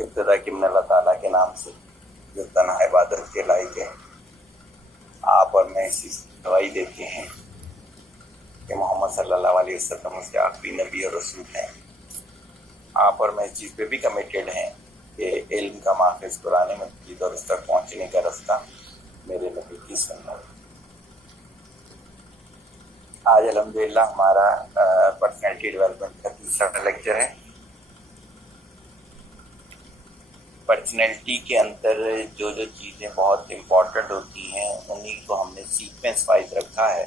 इब्तिदा की मिन अल्लाह ताला के नाम से जो तन्हा इबादत के लायक है। आप और मैं इसी गवाही देते हैं कि मोहम्मद सल्लल्लाहु अलैहि वसल्लम उसके आखिरी नबी और रसूल हैं। आप और मैं इस चीज़ पे भी कमिटेड हैं कि इल्म का माखिज कुरान मजीद और उस तक पहुँचने का रास्ता मेरे नबी की सुन्नत। आज अल्हम्दुलिल्लाह हमारा पर्सनैलिटी डेवलपमेंट का तीसरा लेक्चर है। पर्सनैलिटी के अंदर जो जो चीज़ें बहुत इम्पोर्टेंट होती हैं उन्हीं को हमने सीक्वेंस वाइज रखा है।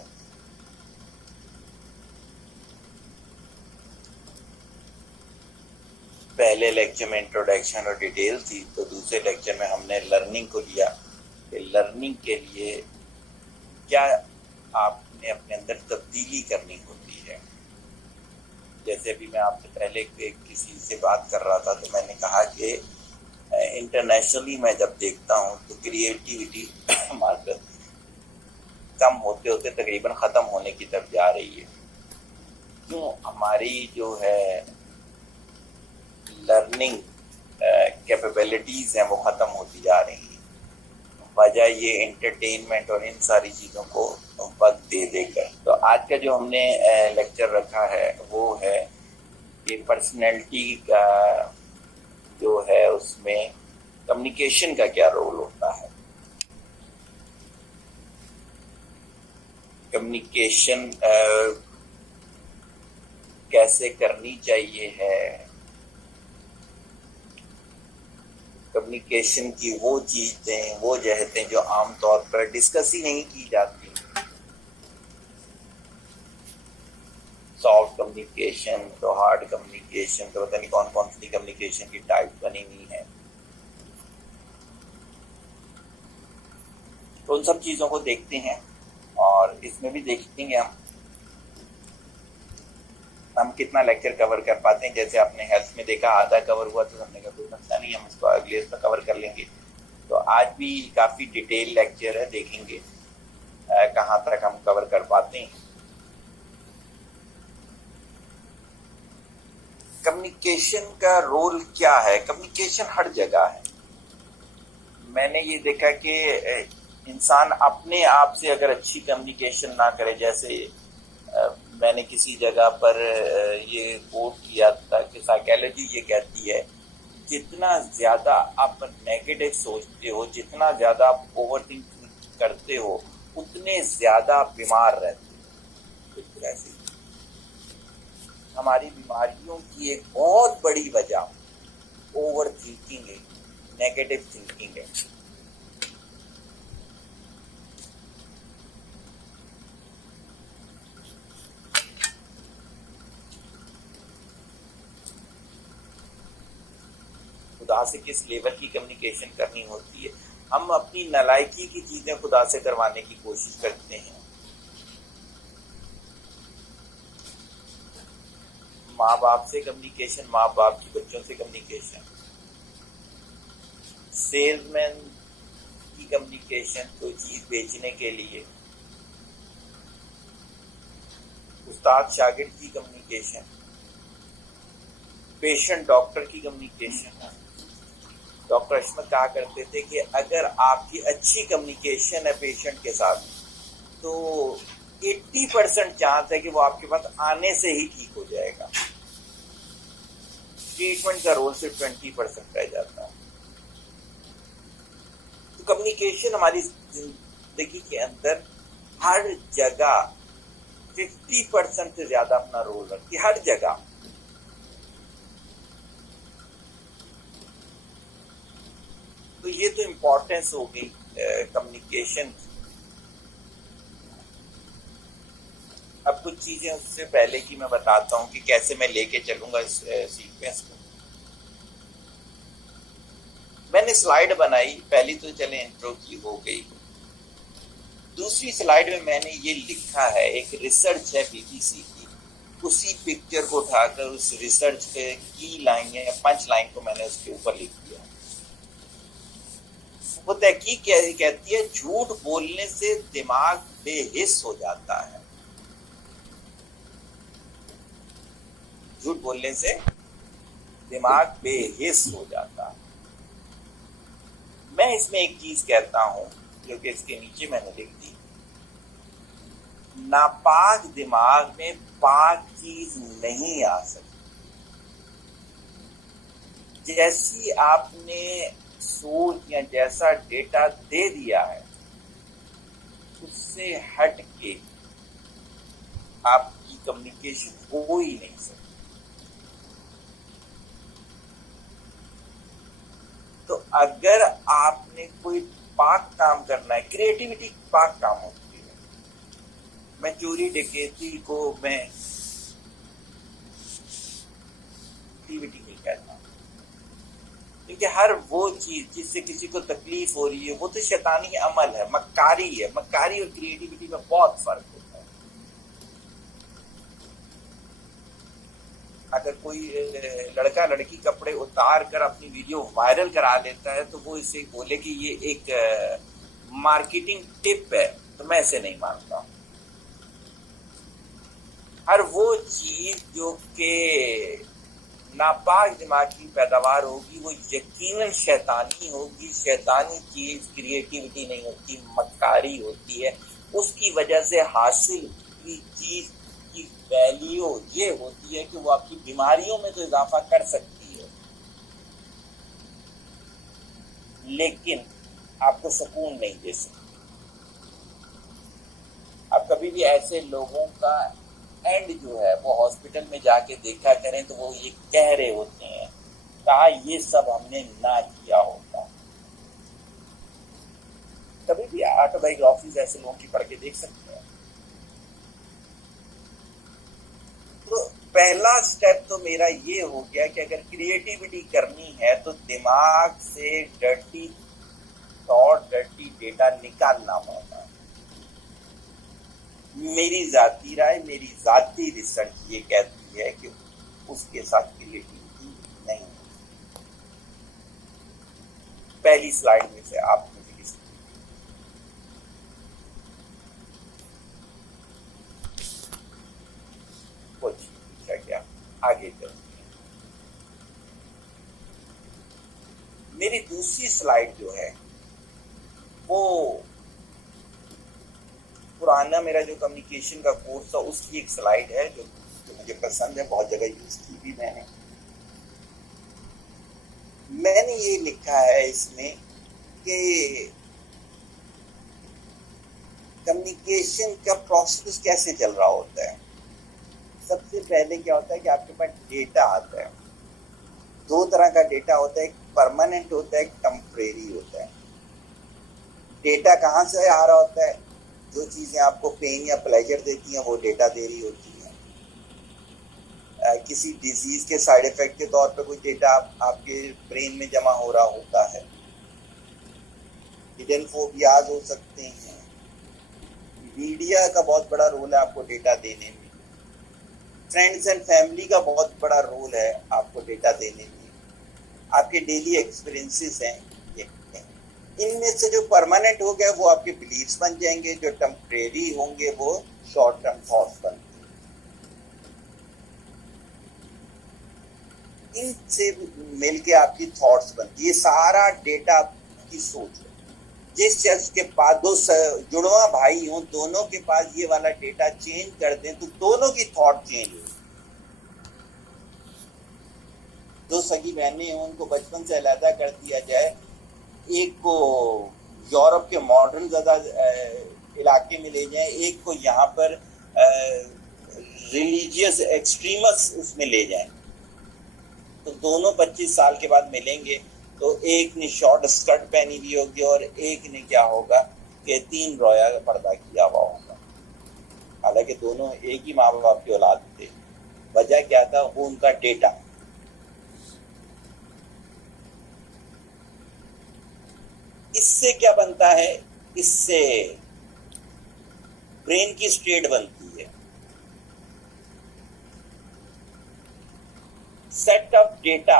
पहले लेक्चर में इंट्रोडक्शन और डिटेल थी, तो दूसरे लेक्चर में हमने लर्निंग को लिया कि लर्निंग के लिए क्या आपने अपने अंदर तब्दीली करनी होती है। जैसे अभी मैं आपसे पहले किसी से बात कर रहा था तो मैंने कहा कि इंटरनेशनली मैं जब देखता हूँ तो क्रिएटिविटी मार्कर कम होते होते तकरीबन ख़त्म होने की तरफ जा रही है। क्यों? हमारी जो है लर्निंग कैपेबिलिटीज़ हैं वो ख़त्म होती जा रही हैं। वजह ये एंटरटेनमेंट और इन सारी चीज़ों को वक्त दे देकर। तो आज का जो हमने लेक्चर रखा है वो है कि पर्सनैलिटी का जो है उसमें कम्युनिकेशन का क्या रोल होता है। कम्युनिकेशन कैसे करनी चाहिए है। कम्युनिकेशन की वो चीज़ें, वो जहतें जो आमतौर पर डिस्कस ही नहीं की जाती। सॉफ्ट कम्युनिकेशन तो हार्ड कम्युनिकेशन तो पता नहीं कौन कौन सी कम्युनिकेशन की टाइप बनी हुई है। तो उन सब चीज़ों को देखते हैं और इसमें भी देखेंगे हम कितना लेक्चर कवर कर पाते हैं। जैसे आपने हेल्थ में देखा आधा कवर हुआ तो हमने कहा कोई मसला नहीं, हम इसको अगले इसमें कवर कर लेंगे। तो आज भी काफ़ी डिटेल लेक्चर है, देखेंगे कहाँ तक हम कवर कर पाते हैं। कम्युनिकेशन का रोल क्या है? कम्युनिकेशन हर जगह है। मैंने ये देखा कि इंसान अपने आप से अगर अच्छी कम्युनिकेशन ना करे, जैसे मैंने किसी जगह पर ये कोट किया था कि साइकोलॉजी ये कहती है जितना ज़्यादा आप नेगेटिव सोचते हो, जितना ज़्यादा आप ओवरथिंक करते हो, उतने ज़्यादा आप बीमार रहते हो। इस तरह से हमारी बीमारियों की एक बहुत बड़ी वजह ओवर थिंकिंग है, नेगेटिव थिंकिंग है। खुदा से किस लेवल की कम्युनिकेशन करनी होती है। हम अपनी नालायकी की चीज़ें खुदा से करवाने की कोशिश करते हैं। माँ बाप से कम्युनिकेशन, माँ बाप की बच्चों से कम्युनिकेशन, सेल्समैन की कम्युनिकेशन कोई चीज़ बेचने के लिए, उस्ताद शागिर्द की कम्युनिकेशन, पेशेंट डॉक्टर की कम्युनिकेशन। डॉक्टर अशमत कहा करते थे कि अगर आपकी अच्छी कम्युनिकेशन है पेशेंट के साथ तो 80% चांस है कि वो आपके पास आने से ही ठीक हो जाएगा। ट्रीटमेंट का रोल सिर्फ 20% रह जाता है। तो कम्युनिकेशन हमारी जिंदगी के अंदर हर जगह 50% से ज्यादा अपना रोल रखती है, हर जगह। तो ये तो इम्पोर्टेंस हो गई कम्युनिकेशन। अब कुछ चीजें उससे पहले की मैं बताता हूँ कि कैसे मैं लेके चलूंगा इस सीक्वेंस को। मैंने स्लाइड बनाई, पहली तो चले इंट्रो की हो गई। दूसरी स्लाइड में मैंने ये लिखा है, एक रिसर्च है बीबीसी की, उसी पिक्चर को उठाकर उस रिसर्च के की लाइन या 5 लाइन को मैंने उसके ऊपर लिख दिया। वो तहकीक कहती है झूठ बोलने से दिमाग बेहिस हो जाता है। झूठ बोलने से दिमाग बेहिस हो जाता है। मैं इसमें एक चीज कहता हूं जो कि इसके नीचे मैंने लिख दी, नापाक दिमाग में पाक चीज नहीं आ सकती। जैसी आपने सोच या जैसा डेटा दे दिया है उससे हट के आपकी कम्युनिकेशन हो ही नहीं सकती। तो अगर आपने कोई पाक काम करना है, क्रिएटिविटी पाक काम होती है। मैं चोरी डकैती को मैं क्रिएटिविटी नहीं कहता, क्योंकि हर वो चीज जिससे किसी को तकलीफ हो रही है वो तो शैतानी अमल है, मक्कारी है। मक्कारी और क्रिएटिविटी में बहुत फर्क होता है। अगर कोई लड़का लड़की कपड़े उतार कर अपनी वीडियो वायरल करा लेता है तो वो इसे बोले कि ये एक मार्केटिंग टिप है, तो मैं इसे नहीं मानता। हर वो चीज जो कि नापाक दिमाग की पैदावार होगी वो यकीनन शैतानी होगी। शैतानी चीज क्रिएटिविटी नहीं होती, मक्कारी होती है। उसकी वजह से हासिल की चीज की वैल्यू ये होती है कि वो आपकी बीमारियों में तो इजाफा कर सकती है, लेकिन आपको सुकून नहीं दे सकती। आप कभी भी ऐसे लोगों का एंड जो है वो हॉस्पिटल में जाके देखा करें तो वो ये कह रहे होते हैं, कहा ये सब हमने ना किया होता। कभी भी ऑटोबायोग्राफीज ऐसे लोगों की पढ़ के देख सकते हैं। तो पहला स्टेप तो मेरा ये हो गया कि अगर क्रिएटिविटी करनी है तो दिमाग से डर्टी थॉट, डर्टी डेटा निकालना पड़ता है। मेरी जाती राय, मेरी जाती रिसर्च ये कहती है कि उसके साथ क्रिएटिविटी नहीं है। पहली स्लाइड में से आप मुझे किसी कुछ पूछा क्या, आगे चलते हैं। मेरी दूसरी स्लाइड जो है वो पुराना मेरा जो कम्युनिकेशन का कोर्स था उसकी एक स्लाइड है जो मुझे पसंद है, बहुत जगह यूज की भी मैंने ये लिखा है इसमें कि कम्युनिकेशन का प्रोसेस कैसे चल रहा होता है। सबसे पहले क्या होता है कि आपके पास डेटा आता है। दो तरह का डेटा होता है, एक परमानेंट होता है, एक टेम्परेरी होता है। डेटा कहाँ से आ रहा होता है? जो चीजें आपको पेन या प्लेजर देती हैं वो डेटा दे रही होती है। किसी डिजीज के साइड इफेक्ट के तौर पे कोई डेटा आपके ब्रेन में जमा हो रहा होता है। हिडन फोबियाज हो सकते हैं। मीडिया का बहुत बड़ा रोल है आपको डेटा देने में। फ्रेंड्स एंड फैमिली का बहुत बड़ा रोल है आपको डेटा देने में। आपके डेली एक्सपीरियंसेस हैं। इनमें से जो परमानेंट हो गया वो आपके बिलीव्स बन जाएंगे, जो टेम्परेरी होंगे वो शॉर्ट टर्म थॉट्स बनते हैं। इनसे मिलके आपकी थॉट्स बनती है। ये सारा डेटा आपकी सोच है। जिस शख्स के पास दो जुड़वा भाई हो, दोनों के पास ये वाला डेटा चेंज कर दें तो दोनों की थॉट चेंज हो। दो सगी बहनें हो, उनको बचपन से अलहदा कर दिया जाए, एक को यूरोप के मॉडर्न ज्यादा इलाके में ले जाएं, एक को यहाँ पर रिलीजियस एक्सट्रीमस उसमें ले जाएं, तो दोनों 25 साल के बाद मिलेंगे तो एक ने शॉर्ट स्कर्ट पहनी हुई होगी और एक ने क्या होगा कि 3 रोया का पर्दा किया हुआ होगा। हालांकि दोनों एक ही माँ बाप की औलाद थे। वजह क्या था? वो उनका डेटा। इससे क्या बनता है? इससे ब्रेन की स्टेट बनती है। सेट ऑफ डेटा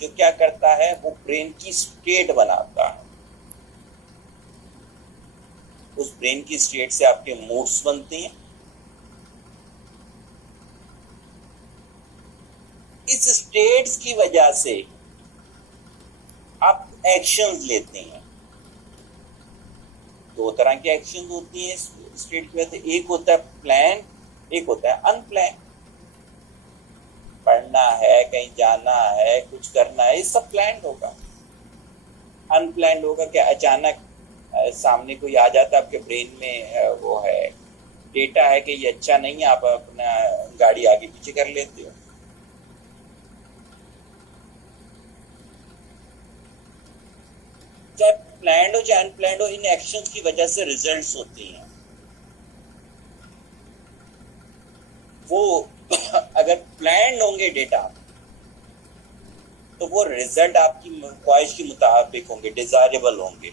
जो क्या करता है वो ब्रेन की स्टेट बनाता है। उस ब्रेन की स्टेट से आपके मूड्स बनते हैं। इस स्टेट्स की वजह से आप एक्शंस लेते हैं। दो तरह की एक्शंस होती हैं स्टेट की वजह से, एक होता है प्लान, एक होता है अनप्लान। पढ़ना है, कहीं जाना है, कुछ करना है, ये सब प्लान होगा। अनप्लान होगा कि अचानक सामने कोई आ जाता है, आपके ब्रेन में वो है डेटा है कि ये अच्छा नहीं है, आप अपना गाड़ी आगे पीछे कर लेते हो। चाहे प्लान हो चाहे अनप्लान हो, इन एक्शंस की वजह से रिजल्ट्स होते हैं। वो अगर प्लान होंगे डेटा तो वो रिजल्ट आपकी ख्वाहिश के मुताबिक होंगे, डिजायरेबल होंगे,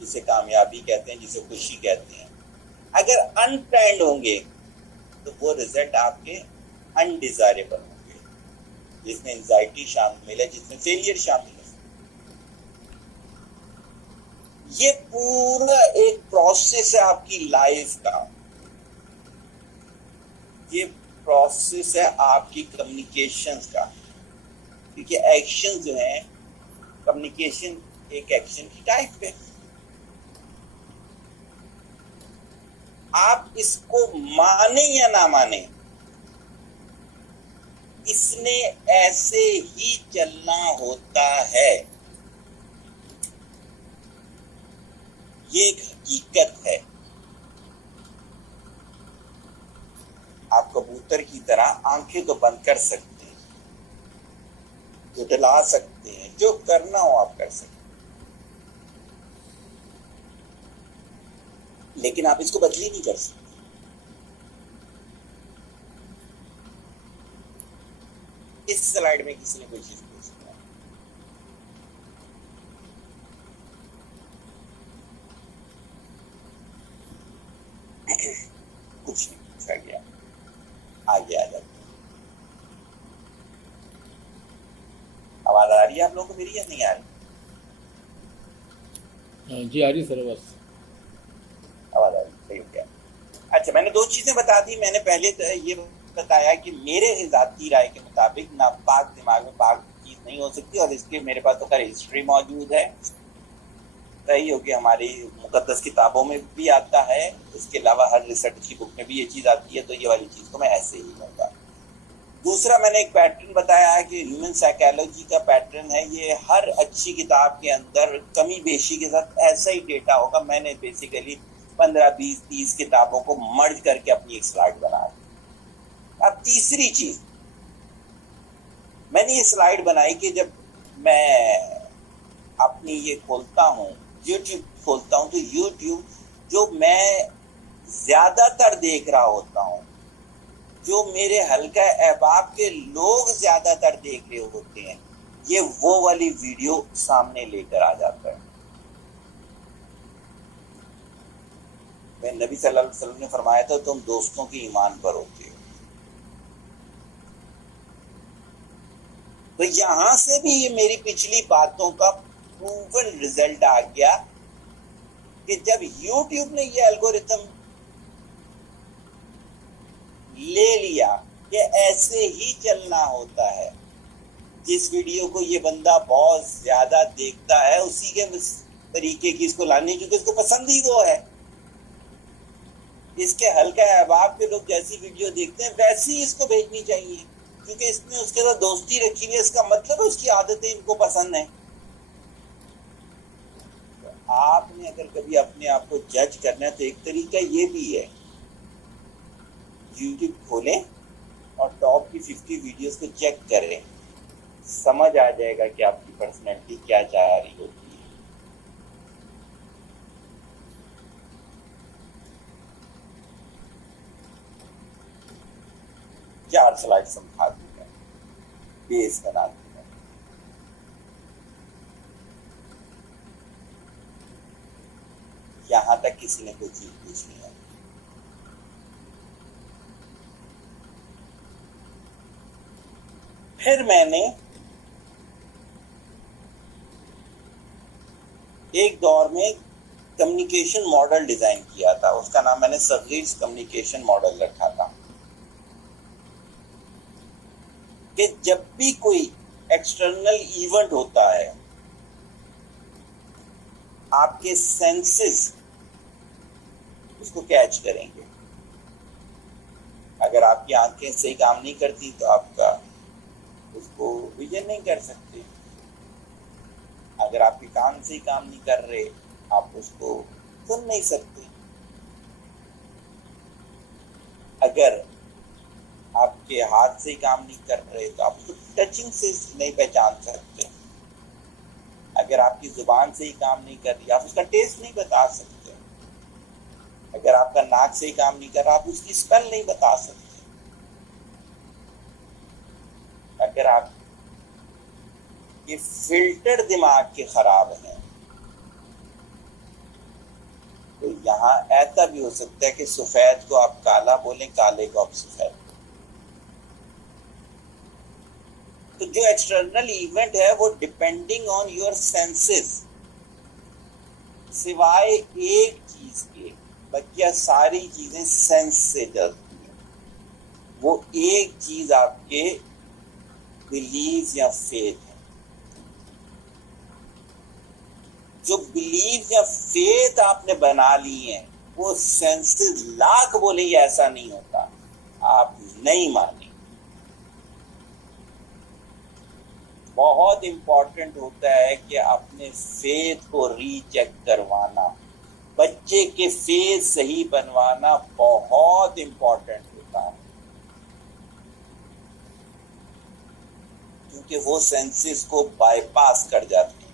जिसे कामयाबी कहते हैं, जिसे खुशी कहते हैं। अगर अनप्लान्ड होंगे तो वो रिजल्ट आपके अनडिजायरेबल होंगे, जिसमें एंजाइटी शामिल है, जिसमें फेलियर शामिल है। ये पूरा एक प्रोसेस है आपकी लाइफ का। ये प्रोसेस है आपकी कम्युनिकेशन का, क्योंकि एक्शन जो है, कम्युनिकेशन एक एक्शन की टाइप है। आप इसको माने या ना माने, इसने ऐसे ही चलना होता है। ये एक हकीकत है। आप कबूतर की तरह आंखें तो बंद कर सकते हैं, झुठला सकते हैं, जो करना हो आप कर सकते हैं, लेकिन आप इसको बदली नहीं कर सकते। इस स्लाइड में किसी ने कोई चीज पूछी है? कुछ नहीं पूछा गया, आगे आ जाते हैं। आवाज आ रही है आप लोगों को मेरी या नहीं आ रही? जी आ रही सर, बस आवाज आ रही, सही हो गया। अच्छा, मैंने दो चीजें बता दी। मैंने पहले ये बताया कि मेरे जाती राय के मुताबिक नापाक दिमाग में पाक चीज नहीं हो सकती, और इसके मेरे पास तो खैर हिस्ट्री मौजूद है, सही होगी, हमारी मुकद्दस किताबों में भी आता है, इसके अलावा हर रिसर्च की बुक में भी ये चीज आती है, तो ये वाली चीज को मैं ऐसे ही लूंगा। दूसरा, मैंने एक पैटर्न बताया है कि ह्यूमन साइकोलॉजी का पैटर्न है ये, हर अच्छी किताब के अंदर कमी बेशी के साथ ऐसा ही डेटा होगा। मैंने बेसिकली 15, 20, 30 किताबों को मर्ज करके अपनी एक स्लाइड बना दी। अब तीसरी चीज, मैंने ये स्लाइड बनाई कि जब मैं अपनी ये खोलता हूँ, यूट्यूब खोलता हूँ, तो यूट्यूब जो मैं ज्यादातर देख रहा होता हूँ, जो मेरे हल्का अहबाब के लोग ज्यादातर देख रहे होते हैं, ये वो वाली वीडियो सामने लेकर आ जाता है। मैं नबी सल्लल्लाहु अलैहि वसल्लम ने फरमाया था, तुम दोस्तों के ईमान पर होते हो। तो यहां से भी ये मेरी पिछली बातों का प्रूवन रिजल्ट आ गया कि जब YouTube ने ये एल्गोरिथम ले लिया कि ऐसे ही चलना होता है, जिस वीडियो को ये बंदा बहुत ज्यादा देखता है उसी के तरीके की इसको लानी, क्योंकि इसको पसंद ही वो है। इसके हल्का अहबाब के लोग जैसी वीडियो देखते हैं वैसी ही इसको भेजनी चाहिए, क्योंकि इसने उसके साथ दोस्ती रखी हुई है, इसका मतलब है उसकी आदतें इनको पसंद है। तो आपने अगर कभी अपने आप को जज करना है तो एक तरीका ये भी है, यूट्यूब खोलें और टॉप की 50 वीडियोस को चेक करें, समझ आ जाएगा कि आपकी पर्सनैलिटी क्या चाह रही होती है। 4 स्लाइड समझा दूंगा, बेस बना दूंगा। यहां तक किसी ने कोई चीज पूछनी है? फिर मैंने एक दौर में कम्युनिकेशन मॉडल डिजाइन किया था, उसका नाम मैंने सगीर्स कम्युनिकेशन मॉडल रखा था। कि जब भी कोई एक्सटर्नल इवेंट होता है आपके सेंसेस उसको कैच करेंगे। अगर आपकी आंखें सही काम नहीं करती तो आपका उसको विजन नहीं कर सकते। अगर आपके कान सही काम नहीं कर रहे आप उसको सुन नहीं सकते। अगर आपके हाथ से काम नहीं कर रहे तो आप उसको टचिंग से नहीं पहचान सकते। अगर आपकी जुबान से ही काम नहीं कर रही आप उसका टेस्ट नहीं बता सकते। अगर आपका नाक से ही काम नहीं कर रहा आप उसकी स्मेल नहीं बता सकते। अगर आप ये फिल्टर दिमाग के खराब हैं तो यहाँ ऐसा भी हो सकता है कि सफेद को आप काला बोलें, काले को आप सफेद। तो जो एक्सटर्नल इवेंट है वो डिपेंडिंग ऑन योर सेंसेस, सिवाय एक चीज के बाकी सारी चीजें सेंस से चलती हैं। वो एक चीज आपके बिलीव या फेथ है। जो बिलीव या फेथ आपने बना ली है वो सेंसेस लाख बोले ऐसा नहीं होता, आप नहीं माने। बहुत इंपॉर्टेंट होता है कि अपने फेथ को रीचेक करवाना, बच्चे के फेथ सही बनवाना बहुत इंपॉर्टेंट होता है, क्योंकि वो सेंसेस को बाईपास कर जाते हैं।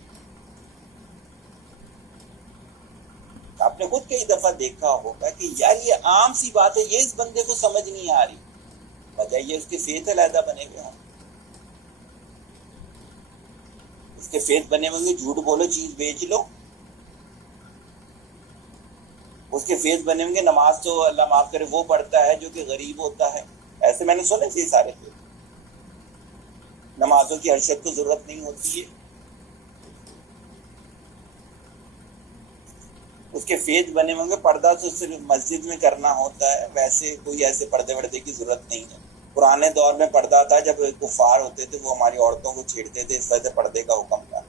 आपने खुद कई दफा देखा होगा कि यार ये आम सी बात है, ये इस बंदे को समझ नहीं आ रही, वजह ये उसके फेथ अलहदा बने हुए हैं। उसके फेथ बने होंगे झूठ बोलो चीज बेच लो, उसके फेथ बने होंगे नमाज तो अल्लाह माफ करे वो पढ़ता है जो कि गरीब होता है। ऐसे मैंने सुने थे सारे फेथ। नमाजों की हर्षद को जरूरत नहीं होती है। उसके फेथ बने होंगे पर्दा तो सिर्फ मस्जिद में करना होता है, वैसे कोई ऐसे पर्दे वर्दे की जरूरत नहीं है। पुराने दौर में पर्दा था, जब कुफार होते थे वो हमारी औरतों को छेड़ते थे, इस वजह से पर्दे का हुक्म था।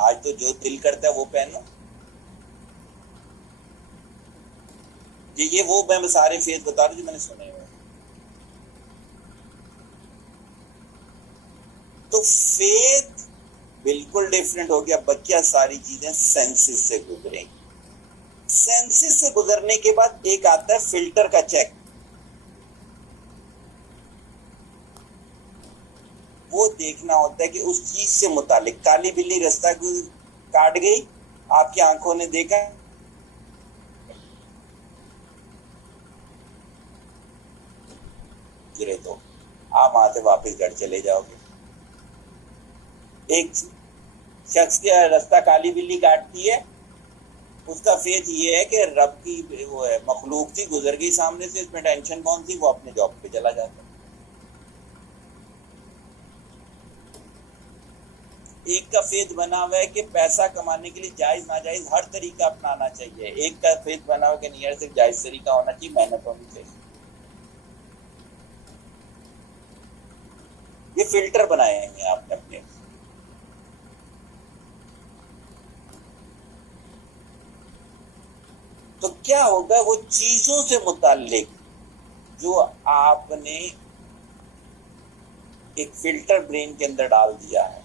आज तो जो दिल करता है वो पहनो। ये वो मैं सारे फेथ बता रहा हूँ जो मैंने सुने हुए। तो फेथ बिल्कुल डिफरेंट हो गया, बच्चा सारी चीजें सेंसेस से गुजरेंगी। सेंसेस से गुजरने के बाद एक आता है फिल्टर का चेक। वो देखना होता है कि उस चीज से मुतालिक काली बिल्ली रास्ता काट गई, आपकी आंखों ने देखा, गिरे तो आप वहां से वापस घर चले जाओगे। एक शख्स के रास्ता काली बिल्ली काटती है, उसका फेथ ये है कि रब की वो है मखलूक थी, गुजर गई सामने से, इसमें टेंशन कौन सी, वो अपने जॉब पे चला जाता है। एक का फेथ बना हुआ है कि पैसा कमाने के लिए जायज नाजायज हर तरीका अपनाना चाहिए। एक का फेथ बना हुआ है कि नियर सिर्फ जायज तरीका होना चाहिए, मेहनत होनी चाहिए। ये फिल्टर बनाए हैं आपने अपने। तो क्या होगा, वो चीजों से मुताल्लिक जो आपने एक फिल्टर ब्रेन के अंदर डाल दिया है।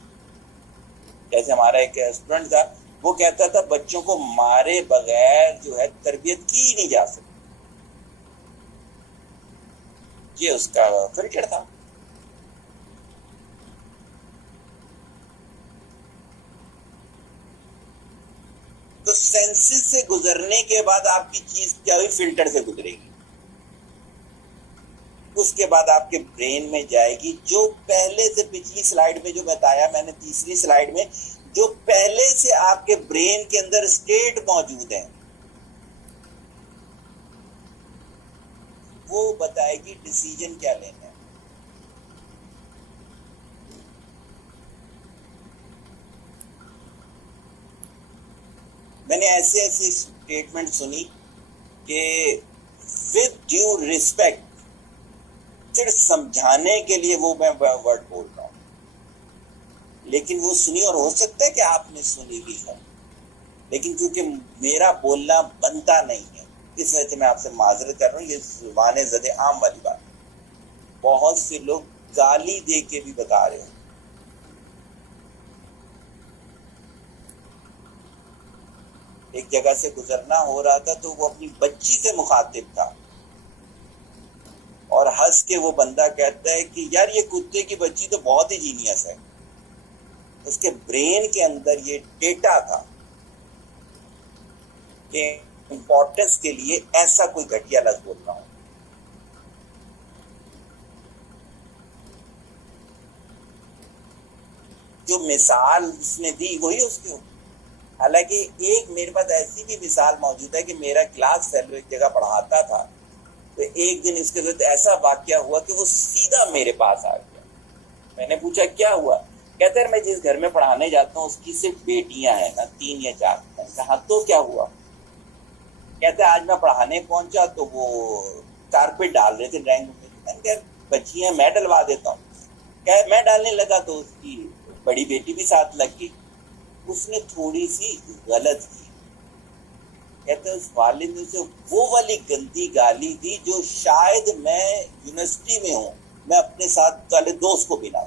जैसे हमारा एक स्टूडेंट था, वो कहता था बच्चों को मारे बगैर जो है तरबियत की ही नहीं जा सकती, ये उसका फिल्टर था। तो सेंसेस से गुजरने के बाद आपकी चीज क्या हुई, फिल्टर से गुजरेगी। उसके बाद आपके ब्रेन में जाएगी, जो पहले से पिछली स्लाइड में जो बताया मैंने, तीसरी स्लाइड में, जो पहले से आपके ब्रेन के अंदर स्टेट मौजूद है, वो बताएगी डिसीजन क्या लेना है। मैंने ऐसे ऐसे स्टेटमेंट सुनी कि विद ड्यू रिस्पेक्ट सिर्फ समझाने के लिए वो मैं वर्ड बोल रहा हूँ, लेकिन वो सुनी, और हो सकता है कि आपने सुनी भी है, लेकिन क्योंकि मेरा बोलना बनता नहीं है, इस वजह से मैं आपसे माजरत कर रहा हूँ। ये जुबान ज़द आम वाली बात। बहुत से लोग गाली दे के भी बता रहे हैं। एक जगह से गुजरना हो रहा था तो वो अपनी बच्ची से मुखातिब था, और हंस के वो बंदा कहता है कि यार ये कुत्ते की बच्ची तो बहुत ही जीनियस है। उसके ब्रेन के अंदर ये डेटा था कि इंपॉर्टेंस के लिए ऐसा कोई घटिया लफ्ज बोल रहा हूं। जो मिसाल उसने दी वही उसके। हालांकि एक मेरे पास ऐसी भी मिसाल मौजूद है कि मेरा क्लास फेलो एक जगह पढ़ाता था, तो एक दिन इसके साथ ऐसा वाकया हुआ कि वो सीधा मेरे पास आ गया। मैंने पूछा क्या हुआ? कहते हैं मैं जिस घर में पढ़ाने जाता हूँ उसकी सिर्फ बेटियां हैं ना, 3 या 4। मैंने कहा तो क्या हुआ? कहते आज मैं पढ़ाने पहुंचा तो वो कारपेट डाल रहे थे ड्राइंग रूम में। मैंने कहा बच्चियां मैं डलवा देता हूँ। क्या मैं डालने लगा तो उसकी बड़ी बेटी भी साथ लग गई। उसने थोड़ी सी गलत की। कहते उस वालिद ने उसे वो वाली गंदी गाली दी जो शायद मैं यूनिवर्सिटी में हूं, मैं अपने साथ वाले दोस्त को भी ना।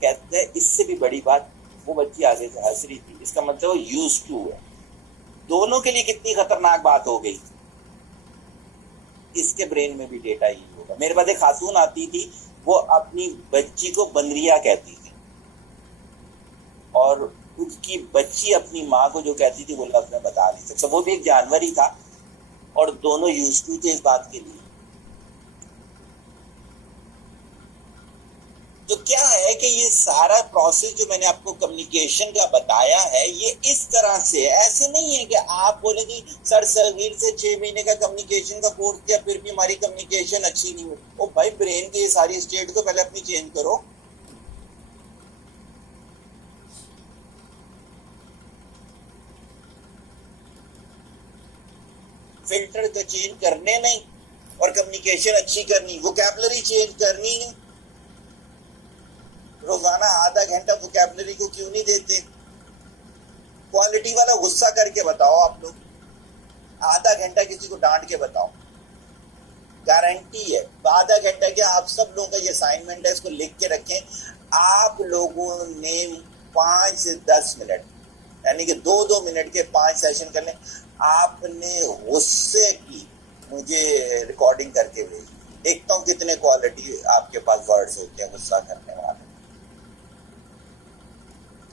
कहते हैं इससे भी बड़ी बात, वो बच्ची आगे से हंस रही थी, इसका मतलब यूज्ड टू है। दोनों के लिए कितनी खतरनाक बात हो गई। इसके ब्रेन में भी डेटा ही होगा। मेरे पास एक खातून आती थी, वो अपनी बच्ची को बंदरिया कहती थी, और उसकी बच्ची अपनी माँ को जो कहती थी वो लफ्ज में बता नहीं सकता। वो भी एक जानवर ही था, और दोनों यूज्ड टू थे इस बात के लिए। तो क्या है कि ये सारा प्रोसेस जो मैंने आपको कम्युनिकेशन का बताया है, ये इस तरह से है। ऐसे नहीं है कि आप बोले कि सर सगीर से 6 महीने का कम्युनिकेशन का कोर्स किया फिर भी हमारी कम्युनिकेशन अच्छी नहीं हुई। ओ भाई, ब्रेन की ये सारी स्टेट तो पहले अपनी चेंज करो। फिल्टर तो चेंज करने नहीं, और कम्युनिकेशन अच्छी करनी, वोकैबुलरी चेंज करनी नहीं। रोजाना आधा घंटा वोकैबुलरी को क्यों नहीं देते? क्वालिटी वाला गुस्सा करके बताओ। आप लोग आधा घंटा किसी को डांट के बताओ, गारंटी है आधा घंटा क्या, आप सब लोगों का ये असाइनमेंट है, इसको लिख के रखें। आप लोगों ने 5 से 10 मिनट, यानी कि 2-2 मिनट के 5 सेशन कर लें। आपने गुस्से की मुझे रिकॉर्डिंग करके भेजी। देखता हूँ कितने क्वालिटी आपके पास वर्ड्स होते हैं गुस्सा करने वाले।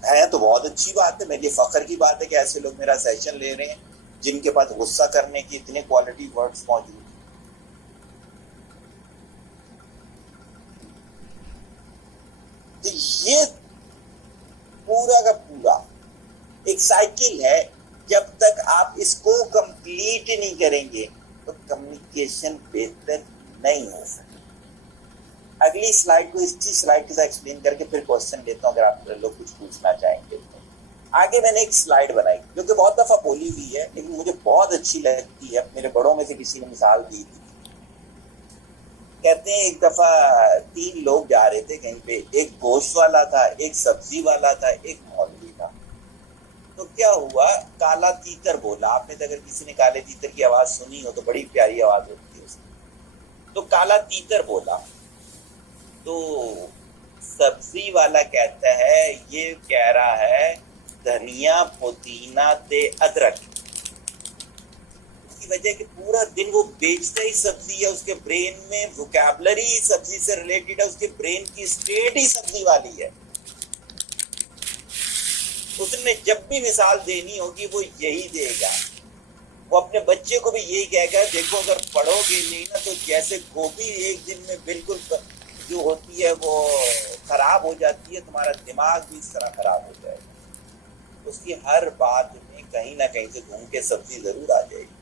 है तो बहुत अच्छी बात है, मेरे फख्र की बात है कि ऐसे लोग मेरा सेशन ले रहे हैं जिनके पास गुस्सा करने की इतने क्वालिटी वर्ड्स मौजूद हैं। तो ये पूरा का पूरा एक साइकिल है। जब तक आप इसको कंप्लीट नहीं करेंगे तो कम्युनिकेशन बेहतर नहीं हो सकता। अगली स्लाइड को इसी स्लाइड के साथ एक्सप्लेन करके फिर क्वेश्चन लेता हूं, अगर आप लोग कुछ पूछना चाहेंगे तो। आगे मैंने एक स्लाइड बनाई जो कि बहुत दफा बोली हुई है, लेकिन मुझे बहुत अच्छी लगती है। मेरे बड़ों में से किसी ने मिसाल दी थी। कहते हैं एक दफा 3 लोग जा रहे थे कहीं पे, एक गोश्त वाला था, एक सब्जी वाला था, एक मौलवी था। तो क्या हुआ, काला तीतर बोला। आपने तो अगर किसी ने काले तीतर की आवाज सुनी हो तो बड़ी प्यारी आवाज होती है उसकी। तो काला तीतर बोला, तो सब्जी वाला कहता है, ये कह रहा है धनिया पुदीना ते अदरक। उसकी वजह कि पूरा दिन वो बेचता ही सब्जी है, उसके ब्रेन में वोकैबुलरी सब्जी से रिलेटेड है, उसके ब्रेन की स्टेट ही सब्जी वाली है। उसने जब भी मिसाल देनी होगी वो यही देगा। वो अपने बच्चे को भी यही कहेगा, देखो अगर पढ़ोगे नहीं ना तो जैसे गोभी एक दिन में बिल्कुल जो होती है वो खराब हो जाती है, तुम्हारा दिमाग भी इस तरह खराब हो जाएगा। उसकी हर बात में कहीं ना कहीं से घूम के सब्जी जरूर आ जाएगी।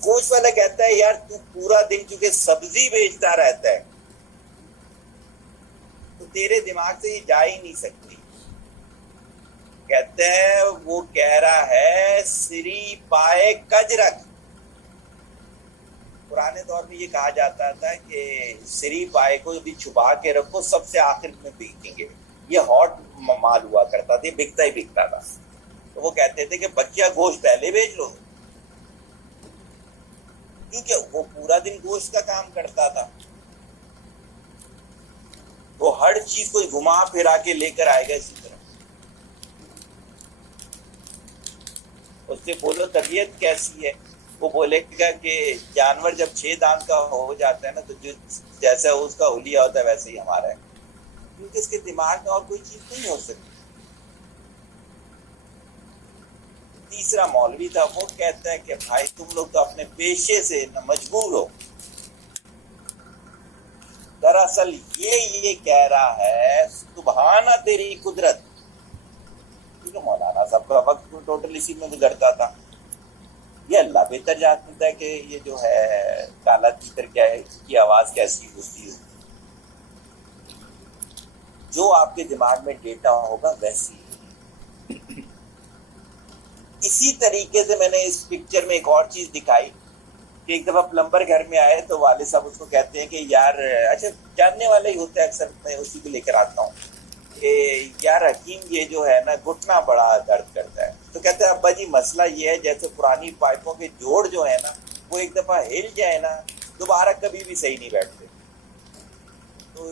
गोश्त वाला कहता है, यार तू पूरा दिन चूंकि सब्जी बेचता रहता है तो तेरे दिमाग से ये जा ही नहीं सकती। कहते हैं वो कह रहा है, सिरी पाए कज रख। पुराने दौर में ये कहा जाता था कि श्री पाए को भी छुपा के रखो, सबसे आखिर में बिकेंगे। ये हॉट माल हुआ करता था, बिकता ही बिकता था। तो वो कहते थे कि बच्चा गोश्त पहले बेच लो, क्योंकि वो पूरा दिन गोश्त का काम करता था। वो हर चीज को घुमा फिरा के लेकर आएगा इसी तरह। उससे बोलो तबीयत कैसी है, वो बोलेगा कि जानवर जब 6 दांत का हो जाता है ना, तो जो जैसा उसका हुलिया होता है वैसे ही हमारा है, क्योंकि इसके दिमाग में और कोई चीज नहीं हो सकती। तीसरा मौलवी था, वो कहता है कि भाई तुम लोग तो अपने पेशे से न मजबूर हो। दरअसल ये कह रहा है सुभाना तेरी कुदरत, क्योंकि मौलाना साहब का वक्त टोटल इसी में गुजरता था। ये अल्लाह बेहतर जानता है कि ये जो है काला तीतर क्या है, इसकी आवाज कैसी होती है। जो आपके दिमाग में डेटा होगा वैसी। इसी तरीके से मैंने इस पिक्चर में एक और चीज दिखाई कि एक दफा प्लम्बर घर में आए तो वाले साहब उसको कहते हैं कि यार, अच्छा जानने वाला ही होता है अक्सर, मैं उसी को लेकर आता हूँ, यार हकीम ये जो है ना घुटना बड़ा दर्द करता है। तो कहते हैं अब्बा जी मसला ये है जैसे पुरानी पाइपों के जोड़ जो है ना, वो एक दफा हिल जाए ना दोबारा कभी भी सही नहीं बैठते। तो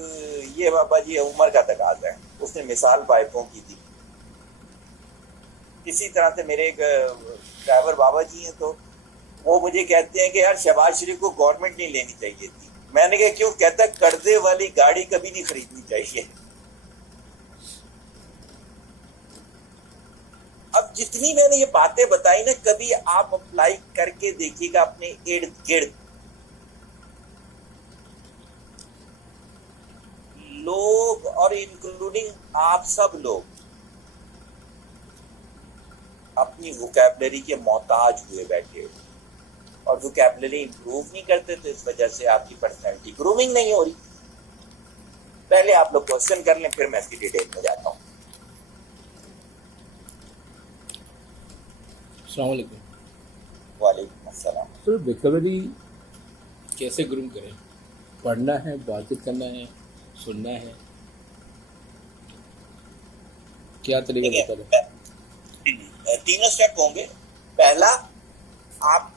ये बाबा जी उम्र का तकाजा है। उसने मिसाल पाइपों की थी। इसी तरह से मेरे एक ड्राइवर बाबा जी हैं, तो वो मुझे कहते हैं कि यार शहबाज शरीफ को गवर्नमेंट नहीं लेनी चाहिए थी। मैंने कहा क्यों? कहता कर्जे वाली गाड़ी कभी नहीं खरीदनी चाहिए। अब जितनी मैंने ये बातें बताई ना, कभी आप अप्लाई करके देखिएगा अपने इर्द गिर्द। लोग और इंक्लूडिंग आप सब लोग अपनी वोकैबुलरी के मोहताज हुए बैठे और वोकैबुलरी इंप्रूव नहीं करते, तो इस वजह से आपकी पर्सनैलिटी ग्रूमिंग नहीं हो रही। पहले आप लोग क्वेश्चन कर लें, फिर मैं इसकी डिटेल में जाता हूँ। अस्सलाम वालेकुम। वालेकुम अस्सलाम। सर वोकैबुलरी कैसे ग्रूम करें? पढ़ना है, बातचीत करना है, सुनना है, क्या तरीका देखिए, बता दें? तीनों स्टेप होंगे। पहला, आप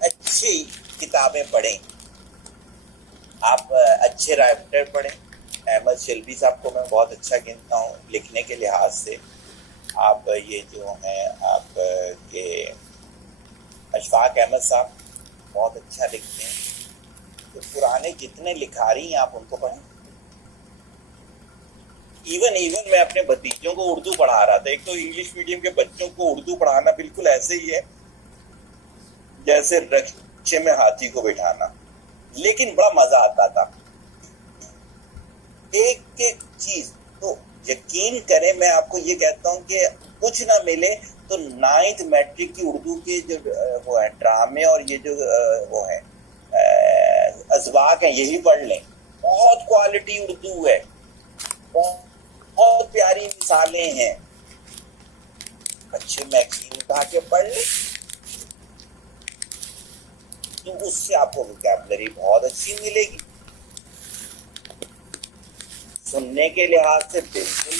अच्छी किताबें पढ़ें, आप अच्छे राइटर पढ़ें। अहमद शल्बी साहब को मैं बहुत अच्छा गिनता हूँ लिखने के लिहाज से। आप ये जो हैं आप के अशफाक अहमद साहब बहुत अच्छा लिखते हैं। तो पुराने जितने लिखारी हैं आप उनको पढ़ें। इवन मैं अपने भतीजों को उर्दू पढ़ा रहा था। एक तो इंग्लिश मीडियम के बच्चों को उर्दू पढ़ाना बिल्कुल ऐसे ही है जैसे रक्शे में हाथी को बिठाना, लेकिन बड़ा मजा आता था। एक एक चीज तो यकीन करें, मैं आपको ये कहता हूं कि कुछ ना मिले तो 9th मैट्रिक की उर्दू के जो वो है ड्रामे और ये जो वो है अजवाक है, यही पढ़ लें। बहुत क्वालिटी उर्दू है, बहुत प्यारी मिसालें हैं। अच्छे मैगजीन उठा के पढ़ लें तो उससे आपको वोकैबुलरी बहुत अच्छी मिलेगी। सुनने के लिहाज से बिल्कुल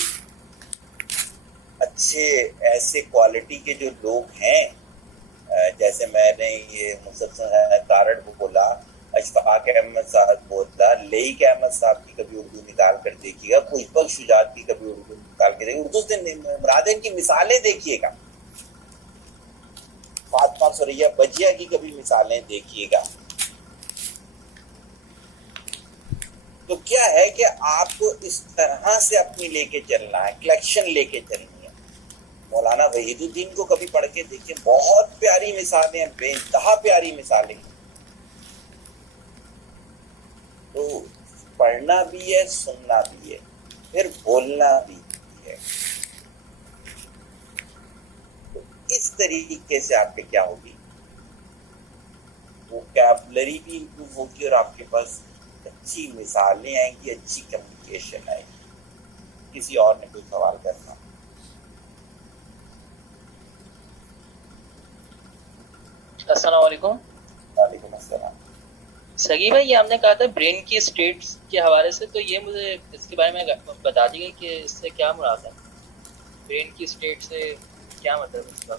अच्छे ऐसे क्वालिटी के जो लोग हैं, जैसे मैंने ये मुसलसल तारड़ बोला, अशफाक अहमद साहब बोला, लेक अहमद साहब की कभी उर्दू निकाल कर देखिएगा, खुशबक शुजात की कभी उर्दू निकाल के देखिएगा, उर्दू से मुराद की मिसालें देखिएगा, फातिमा सुरैया बजिया की कभी मिसालें देखिएगा। तो क्या है कि आपको इस तरह से अपनी लेके चलना है, कलेक्शन लेके चलनी है। मौलाना वहीदुद्दीन को कभी पढ़ के देखिए, बहुत प्यारी मिसालें हैं, बेइंतहा प्यारी मिसालें। तो पढ़ना भी है, सुनना भी है, फिर बोलना भी है। तो इस तरीके से आपके क्या होगी, वोकैबुलरी भी इंप्रूव होगी और आपके पास अच्छी मिसालें आएंगी, अच्छी कम्युनिकेशन आएगी। किसी और ने कोई सवाल करना? अस्सलाम वालेकुम। वालेकुम अस्सलाम। सगी भाई, ये आपने कहा था ब्रेन की स्टेट्स के हवाले से, तो ये मुझे इसके बारे में बता दीजिए कि इससे क्या मुराद है, ब्रेन की स्टेट से क्या मतलब है इसका?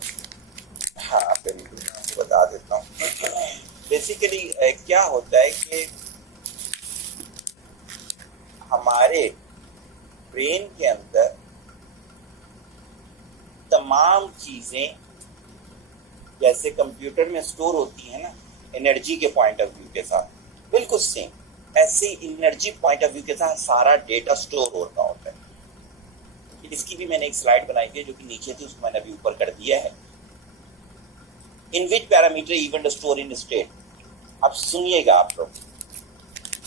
हाँ बिल्कुल, मैं आपको बता देता हूँ। बेसिकली क्या होता है कि हमारे ब्रेन के अंदर तमाम चीजें जैसे कंप्यूटर में स्टोर होती है ना, एनर्जी के पॉइंट ऑफ व्यू के साथ, बिल्कुल सेम ऐसे एनर्जी पॉइंट ऑफ व्यू के साथ सारा डेटा स्टोर होता होता है। इसकी भी मैंने एक स्लाइड बनाई थी जो कि नीचे थी, उसको मैंने अभी ऊपर कर दिया है। In which parameter event store in state. अब सुनिएगा आप लोग,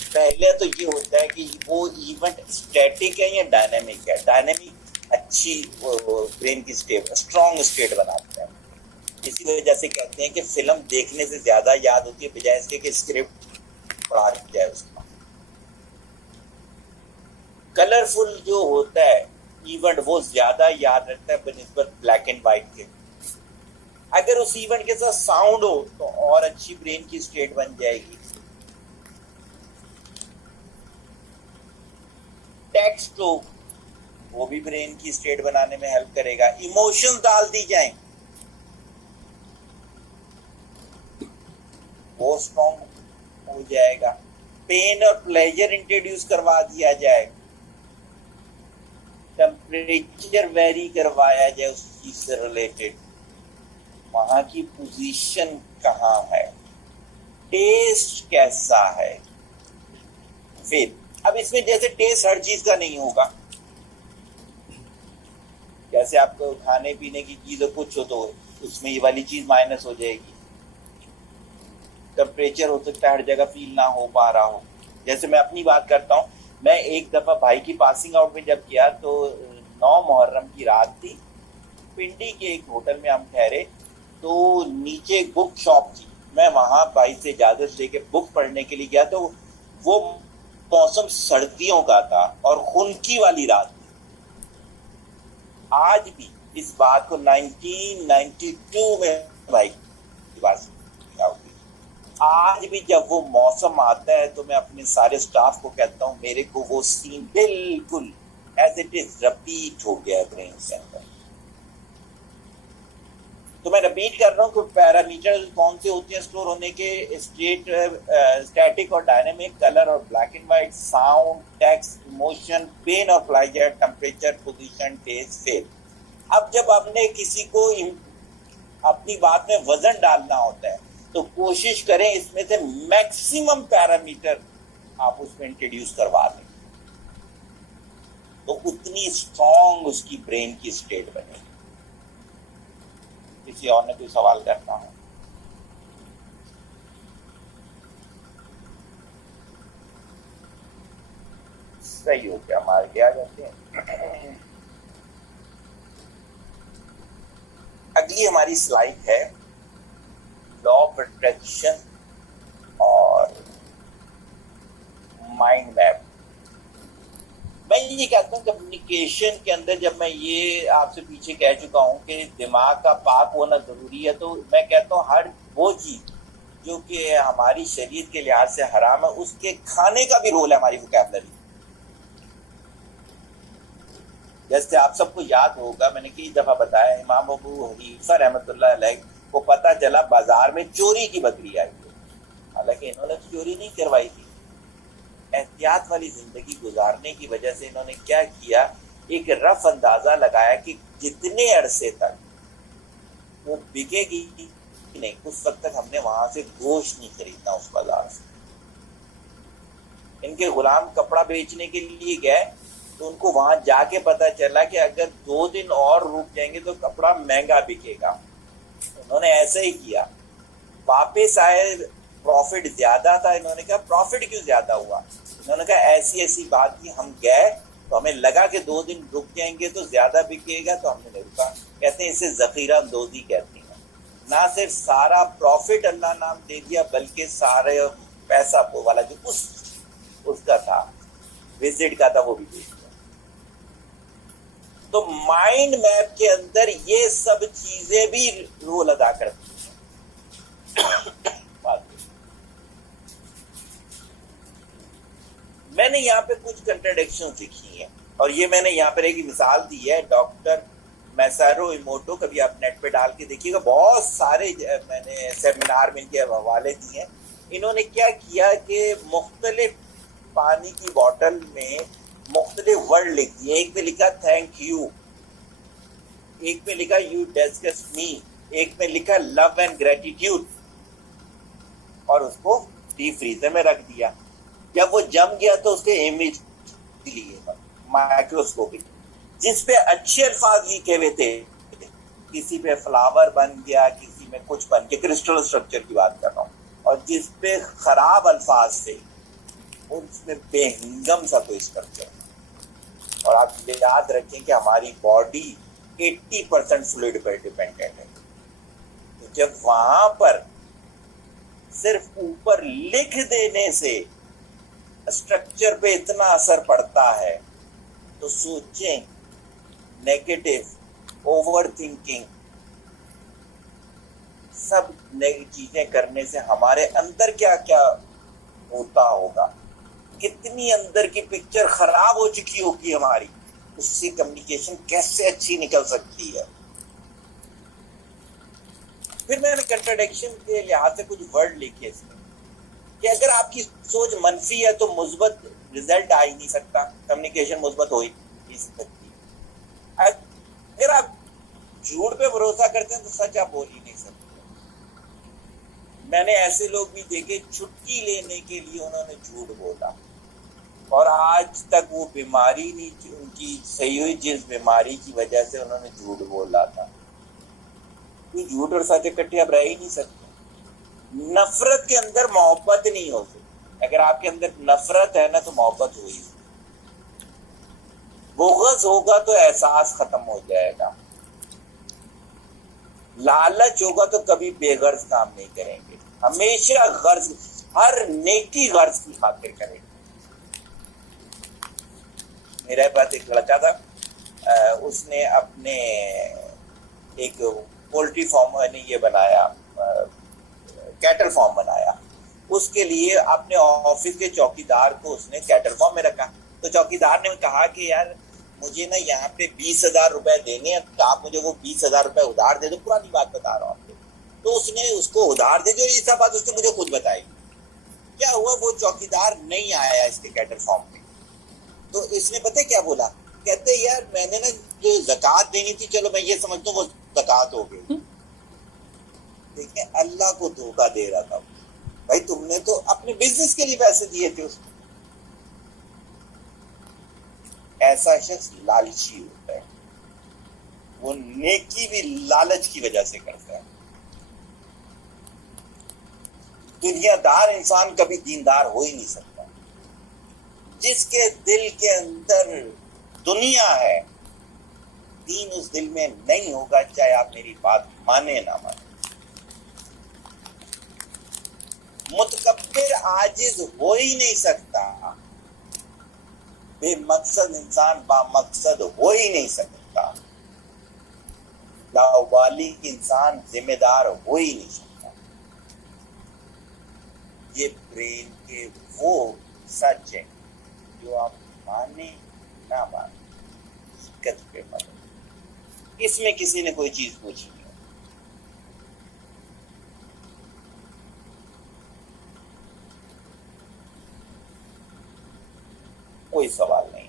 पहले तो ये होता है कि वो इवेंट स्टैटिक है या डायनेमिक है। डायनेमिक अच्छी ब्रेन की स्टेट, स्ट्रॉन्ग स्टेट बनाते हैं। इसी वजह से कहते हैं कि फिल्म देखने से ज्यादा याद होती है बजाय इसके कि स्क्रिप्ट पढ़ा जाए उसका। कलरफुल जो होता है इवेंट वो ज्यादा याद रखता है बनिस्बत ब्लैक एंड व्हाइट के। अगर उस इवेंट के साथ साउंड हो तो और अच्छी ब्रेन की स्टेट बन जाएगी। टेक्स्ट हो वो भी ब्रेन की स्टेट बनाने में हेल्प करेगा। इमोशन डाल दी जाए वो स्ट्रॉन्ग हो जाएगा। पेन और प्लेजर इंट्रोड्यूस करवा दिया जाए, टेम्परेचर वेरी करवाया जाए उस चीज से रिलेटेड, वहां की पोजीशन कहाँ है, टेस्ट कैसा है। फिर अब इसमें जैसे टेस्ट हर चीज का नहीं होगा, जैसे आपको खाने पीने की चीज कुछ हो तो उसमें ये वाली चीज माइनस हो जाएगी। टेम्परेचर हो सकता है हर जगह फील ना हो पा रहा हो। जैसे मैं अपनी बात करता हूँ, मैं एक दफा भाई की पासिंग आउट में जब किया तो 9 मुहर्रम की रात थी, पिंडी के एक होटल में हम ठहरे, तो नीचे एक बुक शॉप थी, मैं वहां भाई से इजाजत लेके बुक पढ़ने के लिए गया, तो वो मौसम सर्दियों का था और खुनकी वाली रात थी। आज भी इस बात को 1992 में भाई की बात आज भी जब वो मौसम आता है तो मैं अपने सारे स्टाफ को कहता हूँ मेरे को वो सीन बिल्कुल एज इट इज रिपीट हो गया ब्रेन के अंदर। तो मैं रिपीट कर रहा हूँ कि पैरामीटर कौन से होते हैं स्टोर होने के, स्टेट, स्टैटिक और डायनेमिक, कलर और black and white, sound, text, emotion, pain और pleasure, temperature, position, taste, fail. अब जब आपने किसी को अपनी बात में वजन डालना होता है तो कोशिश करें इसमें से मैक्सिमम पैरामीटर आप उसमें इंट्रोड्यूस करवा दें, तो उतनी स्ट्रॉन्ग उसकी ब्रेन की स्टेट बनेगी। किसी और ने कोई सवाल करना हो? सही हो गया, हमारे क्या जाते हैं। अगली हमारी स्लाइड है लॉ ऑफ अट्रैक्शन और माइंड मैप। मैं ये कहता हूँ कम्युनिकेशन के अंदर, जब मैं ये आपसे पीछे कह चुका हूँ कि दिमाग का पाक होना जरूरी है, तो मैं कहता हूँ हर वो चीज जो कि हमारी शरीयत के लिहाज से हराम है उसके खाने का भी रोल है हमारी वोकैबुलरी। जैसे आप सबको याद होगा, मैंने कई दफा बताया, इमाम अबू हनीफा रहमतुल्लाह अलैह को पता चला बाजार में चोरी की बकरी आई है, हालांकि इन्होंने चोरी नहीं करवाई थी। एहतियात वाली जिंदगी गुजारने की वजह से इन्होंने क्या किया, एक रफ अंदाजा लगाया कि जितने अरसे तक वो बिकेगी नहीं उस वक्त तक हमने वहां से गोश्त नहीं खरीदना उस बाजार से। इनके गुलाम कपड़ा बेचने के लिए गए तो उनको वहां जाके पता चला कि अगर 2 दिन और रुक जाएंगे तो कपड़ा महंगा बिकेगा। उन्होंने ऐसा ही किया, वापस आए, प्रॉफिट ज्यादा था। इन्होंने कहा प्रॉफिट क्यों ज्यादा हुआ? इन्होंने कहा ऐसी ऐसी बात की, हम गए तो हमें लगा कि 2 दिन रुक जाएंगे तो ज्यादा बिकेगा, तो हमने नहीं रुका। कहते हैं इसे जखीरा अंदोजी कहते हैं। ना सिर्फ सारा प्रॉफिट अल्लाह नाम दे दिया बल्कि सारे पैसा वाला जो उसका था, विजिट का था, वो भी दे दिया। तो माइंड मैप के अंदर ये सब चीजें भी रोल अदा करती हैं। यहाँ पे कुछ कंट्राडिक्शन दिखी हैं, और ये मैंने यहाँ पर एक मिसाल दी है, डॉक्टर मैसारो इमोटो, कभी आप नेट पे डाल के देखिएगा, बहुत सारे मैंने सेमिनार में इनके हवाले दिए हैं। इन्होंने क्या किया कि मुख्तलिफ पानी की बोतल में मुख्तलिफ वर्ड लिख दिए। एक पे लिखा थैंक यू, एक पे लिखा यू डिस्गस्ट मी, एक पे लिखा लव एंड ग्रेटिट्यूड, और उसको डीप फ्रीजर में रख दिया। जब वो जम गया तो उसके इमेज लिए माइक्रोस्कोपिक, जिसपे अच्छे अल्फाज लिखे हुए थे, किसी पे फ्लावर बन गया, किसी में कुछ बन गया, क्रिस्टल स्ट्रक्चर की बात कर रहा हूँ, और जिस पे खराब अल्फाज थे उसमें बेहंगम सा कोई स्ट्रक्चर। और आप याद रखें कि हमारी बॉडी 80% फ्लूइड पर डिपेंडेंट है। तो जब वहां पर सिर्फ ऊपर लिख देने से स्ट्रक्चर पे इतना असर पड़ता है, तो सोचें नेगेटिव ओवर थिंकिंग सब नई चीजें करने से हमारे अंदर क्या क्या होता होगा, कितनी अंदर की पिक्चर खराब हो चुकी होगी हमारी, उससे कम्युनिकेशन कैसे अच्छी निकल सकती है। फिर मैंने कंट्राडिक्शन के लिहाज से कुछ वर्ड लिखे इसमें कि अगर आपकी सोच मनफी है तो मुस्बत रिजल्ट आ ही नहीं सकता, कम्युनिकेशन मुस्बत हो ही नहीं सकती। अगर आप झूठ पे भरोसा करते हैं तो सच आप बोल ही नहीं सकते। मैंने ऐसे लोग भी देखे, छुट्टी लेने के लिए उन्होंने झूठ बोला और आज तक वो बीमारी नहीं उनकी सही हुई, जिस बीमारी की वजह से उन्होंने झूठ बोला था। कोई झूठ और सच इकट्ठे आप रह ही नहीं सकते। नफरत के अंदर मोहब्बत नहीं हो सकती। अगर आपके अंदर नफरत है ना तो मोहब्बत हुई, बोगस होगा तो एहसास खत्म हो जाएगा, लालच होगा तो कभी बेगर्ज काम नहीं करेंगे, हमेशा गर्ज, हर नेकी गर्ज की खातिर करेंगे। मेरे पास एक लड़का था, उसने अपने एक पोल्ट्री फार्म ने ये बनाया, कैटल फार्म बनाया। उसके लिए अपने ऑफिस के चौकीदार को उसने कैटल फार्म में रखा। तो चौकीदार ने कहा कि यार मुझे ना यहाँ पे 20,000 रुपए देने हैं, तो आप मुझे वो 20,000 रुपए उधार दे दो। पुरानी बात बता रहा हूँ आपको। तो उसने उसको उधार दे दी, और ये सब बात उसने मुझे खुद बताई। क्या हुआ, वो चौकीदार नहीं आया इसके कैटल फार्म में। तो इसने पता क्या बोला, कहते यार मैंने ना जो ज़कात देनी थी, चलो मैं ये समझता हूँ वो ज़कात हो गई। देखिए अल्लाह को धोखा दे रहा था भाई, तुमने तो अपने बिजनेस के लिए पैसे दिए थे उसको। ऐसा शख्स लालची होता है, वो नेकी भी लालच की वजह से करता है। दुनियादार इंसान कभी दीनदार हो ही नहीं सकता। जिसके दिल के अंदर दुनिया है, दीन उस दिल में नहीं होगा, चाहे आप मेरी बात माने ना माने। मुतकब्बिर आजिज हो ही नहीं सकता, बेमकसद इंसान बामकसद हो ही नहीं सकता, लावाली इंसान जिम्मेदार हो ही नहीं सकता। ये ब्रेन के वो सच है जो आप माने ना माने, हकीकत पे माने। इसमें किसी ने कोई चीज पूछी नहीं, कोई सवाल नहीं।